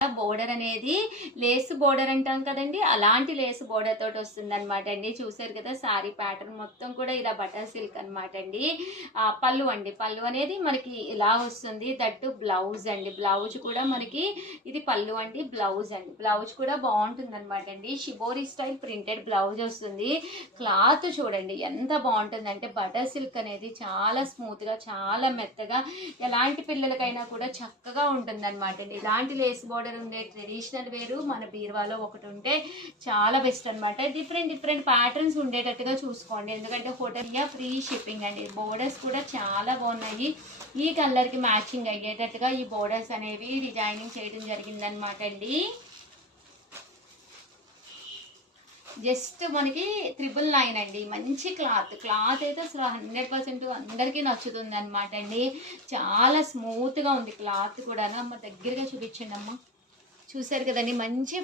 Border అనేది lace border అంటాం కదండి, అలాంటి లేస్ బోర్డర్ తోటి వస్తుంది అనమాట అండి. చూసారు కదా సారీ ప్యాటర్న్ మొత్తం కూడా ఇలా బటర్ సిల్క్ అనమాట అండి. పళ్ళు అండి, పళ్ళు అనేది మనకి ఇలా వస్తుంది. దట్టు బ్లౌజ్ అండి, బ్లౌజ్ కూడా మనకి ఇది పళ్ళు అండి, బ్లౌజ్ అండి, బ్లౌజ్ కూడా బాగుంటుంది అనమాట అండి. షిబోరి స్టైల్ ప్రింటెడ్ బ్లౌజ్ వస్తుంది. క్లాత్ చూడండి ఎంత బాగుంటుంది అంటే బటర్ సిల్క్ అనేది చాలా స్మూత్గా, చాలా మెత్తగా, ఎలాంటి పిల్లలకైనా కూడా చక్కగా ఉంటుంది అనమాట అండి. ఇలాంటి లేస్ బోర్డర్ ఉండే ట్రెడిషనల్ వేరు మన బీరువాలో ఒకటి ఉంటే చాలా బెస్ట్ అనమాట. డిఫరెంట్ ప్యాటర్న్స్ ఉండేటట్టుగా చూసుకోండి, ఎందుకంటే హోటల్ ఫ్రీ షిప్పింగ్ అండి. బోర్డర్స్ కూడా చాలా బాగున్నాయి. ఈ కలర్కి మ్యాచింగ్ అయ్యేటట్టుగా ఈ బోర్డర్స్ అనేవి డిజైనింగ్ చేయడం జరిగిందనమాట అండి. జస్ట్ మనకి 999 అండి. మంచి క్లాత్ అయితే అసలు 100% అందరికీ నచ్చుతుంది అనమాట అండి. చాలా స్మూత్గా ఉంది క్లాత్ కూడా. అమ్మ దగ్గరగా చూపించండి అమ్మ. చూసారు కదండి, మంచి